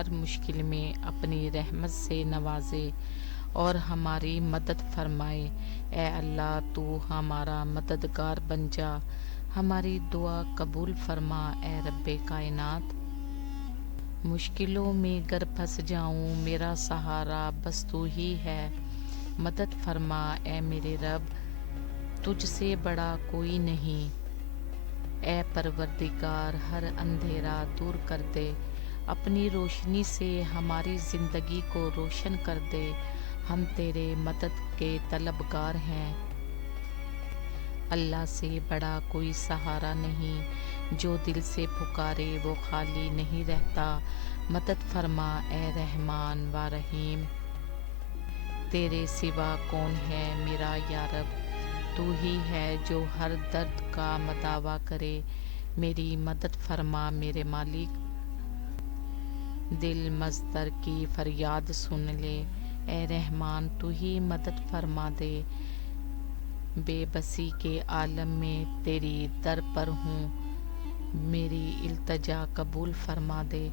ہر مشکل میں اپنی رحمت سے نوازے اور ہماری مدد فرمائے۔ اے اللہ تو ہمارا مددگار بن جا، ہماری دعا قبول فرما اے رب کائنات۔ مشکلوں میں گر پھنس جاؤں میرا سہارا بس تو ہی ہے، مدد فرما اے میرے رب، تجھ سے بڑا کوئی نہیں۔ اے پروردگار ہر اندھیرا دور کر دے، اپنی روشنی سے ہماری زندگی کو روشن کر دے، ہم تیرے مدد کے طلبگار ہیں۔ اللہ سے بڑا کوئی سہارا نہیں، جو دل سے پکارے وہ خالی نہیں رہتا، مدد فرما اے رحمان و رحیم۔ تیرے سوا کون ہے میرا یا رب، تو ہی ہے جو ہر درد کا مداوا کرے، میری مدد فرما میرے مالک۔ دل مضطر کی فریاد سن لے، اے رحمان تو ہی مدد فرما دے، بے بسی کے عالم میں تیری در پر ہوں، میری التجا قبول فرما دے۔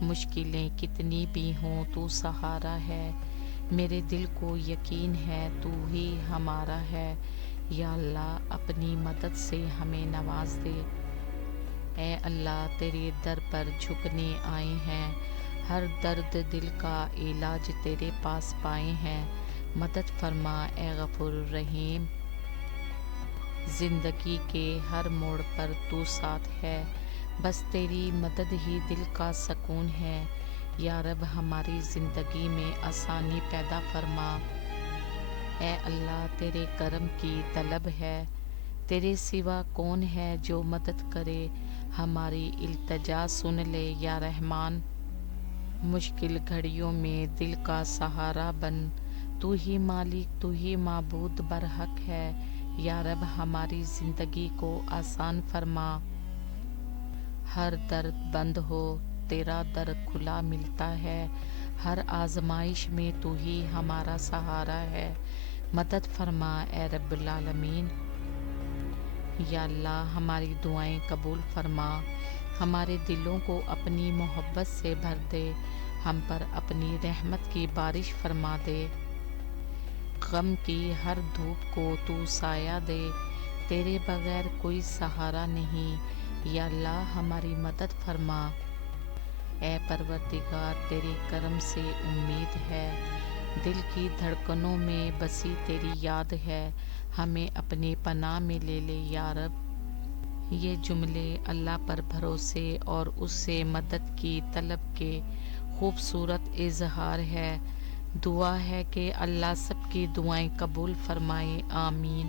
مشکلیں کتنی بھی ہوں تو سہارا ہے، میرے دل کو یقین ہے تو ہی ہمارا ہے، یا اللہ اپنی مدد سے ہمیں نواز دے۔ اے اللہ تیرے در پر جھکنے آئے ہیں، ہر درد دل کا علاج تیرے پاس پائے ہیں، مدد فرما اے غفور الرحیم۔ زندگی کے ہر موڑ پر تو ساتھ ہے، بس تیری مدد ہی دل کا سکون ہے، یا رب ہماری زندگی میں آسانی پیدا فرما۔ اے اللہ تیرے کرم کی طلب ہے، تیرے سوا کون ہے جو مدد کرے، ہماری التجا سن لے یا رحمان۔ مشکل گھڑیوں میں دل کا سہارا بن، تو ہی مالک تو ہی معبود برحق ہے، یا رب ہماری زندگی کو آسان فرما۔ ہر در بند ہو تیرا در کھلا ملتا ہے، ہر آزمائش میں تو ہی ہمارا سہارا ہے، مدد فرما اے رب العالمین۔ یا اللہ ہماری دعائیں قبول فرما، ہمارے دلوں کو اپنی محبت سے بھر دے، ہم پر اپنی رحمت کی بارش فرما دے، غم کی ہر دھوپ کو تو سایہ دے، تیرے بغیر کوئی سہارا نہیں، یا اللہ ہماری مدد فرما۔ اے پروردگار تیرے کرم سے امید ہے، دل کی دھڑکنوں میں بسی تیری یاد ہے، ہمیں اپنی پناہ میں لے لے یا رب۔ یہ جملے اللہ پر بھروسے اور اس سے مدد کی طلب کے خوبصورت اظہار ہے۔ دعا ہے کہ اللہ سب کی دعائیں قبول فرمائے، آمین۔